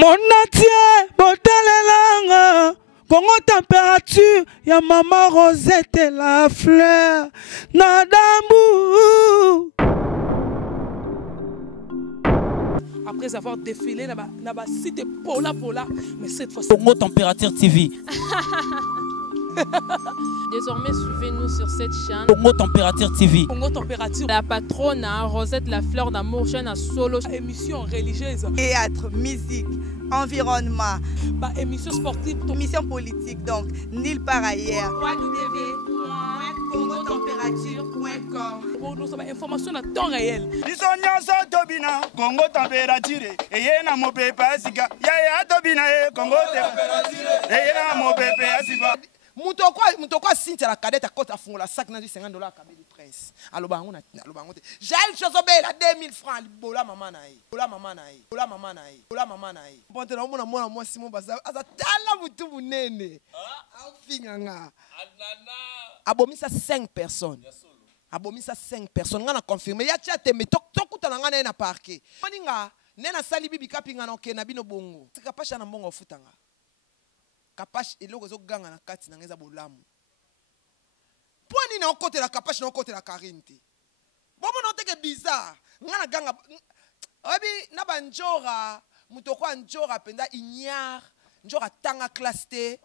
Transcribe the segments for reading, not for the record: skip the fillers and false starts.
Monatie botalelanga Congo température ya maman Rosette la fleur Nadambu. Après avoir défilé na ba site Pola, mais cette fois Congo Température TV. Désormais, suivez-nous sur cette chaîne. Congo Température TV. Congo Température. La patronne Rosette la fleur d'amour, chaîne à solo. Émission religieuse. Théâtre, musique, environnement. Bah, émission sportive. Émission politique, donc nulle part ailleurs. www.congotempérature.com. Pour nous avoir information à temps réel. Congo Température. Et yena mo pepe asika. Ya tobina Congo Température. Et yena mo pepe asika. Mutokwa Cynthia la cadette à côté à fond la sac n'a $50 à Kabeli Prince. Alors bah on a j'ai une chose au bel à 2000 francs bola maman naï. Bola maman naï. Bola maman naï. Bola maman naï. Bon t'es là moi Simon Baza. Asa tala mutu munene. Ah finganga. Abomi ça 5 personnes. Abomi ça 5 personnes. On a confirmé. Ya tia te mais tokuta na ngana na parquet. Moninga nena sali bibi kapinga na okena bino bongo. Sikapasha na mbongo futanga. Kapache eloko zo ganga na kati na ngeza bolamu. Poni na okote la kapache na okote la karinte. Bomo no teke bizarre. Ngana ganga obi na banjora mutokwa njora penda inyar njora tanga klaste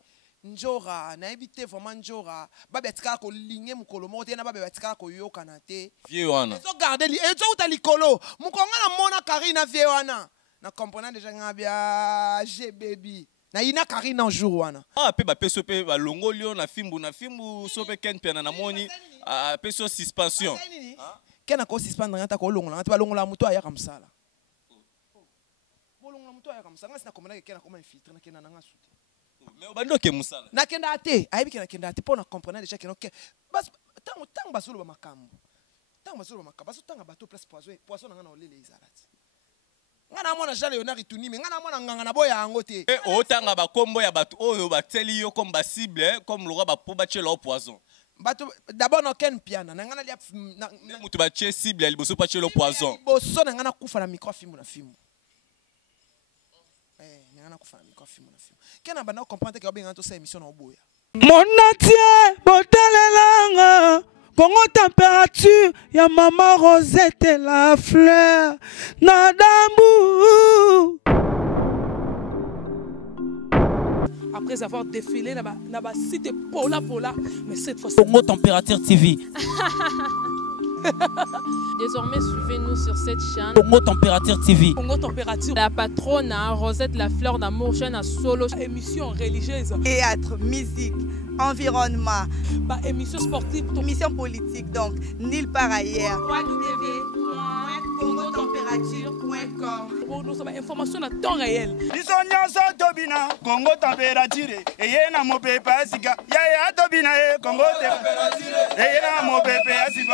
njora na ebite vraiment njora babe atika ko linge mukolo mote na babe atika ko yoka na te. Vieux wana. Ezo garder li ezo uta likolo. Mukonga na mona Karina vieux wana. Na comprendre déjà ngabia G baby. Na ina Karina un jour wana. Ah pe ba peso pe ba longo lio na fimbu sope ken pe na moni peso suspension. Kena ko suspendre ngata ko longo ngata ba longo la muto aya kamsala. Bo longo la muto aya kamsala ngasi na komana kena ko infiltrer na kena nga suti. Mais obando ke musala. Na kenda ate, ayibi kena kenda ate pour na comprendre déjà que bas tango basolo ba makambo. Tango basolo ba makambo, baso tanga bateau place poisson na ngana olele izalati. Ngana mona jale yona rituni mais ngana mona nganga na boya yango te. Et otanga ba kombo ya batu oyo bateli yo comme ba cible comme lora ba po ba tchela au poison. Bato d'abord na ken piana na ngana lia na mutu ba tche cible ali boso pa tchela au poison. Boso na ngana kufa na micro film na film. Ngana kufa na micro film na film. Kena bana comprendre que obenga to sa émission na oboya. Monatie botalelanga Congo température ya maman Rosette la fleur Nadambu. Après avoir défilé na ba site Pola, mais cette fois Congo Température TV. Désormais, suivez-nous sur cette chaîne. Congo Température TV. Congo Température. La patronne Rosette la fleur d'amour, chaîne à solo. Émission religieuse. Théâtre, musique, environnement. Bah, émission sportive. Émission politique, donc nulle part ailleurs. www.congotempérature.com. Pour nous avoir information à temps réel. Congo Température. Et yena mo pepe asika. Ya tobina Congo Température. Et yena mo pepe asika.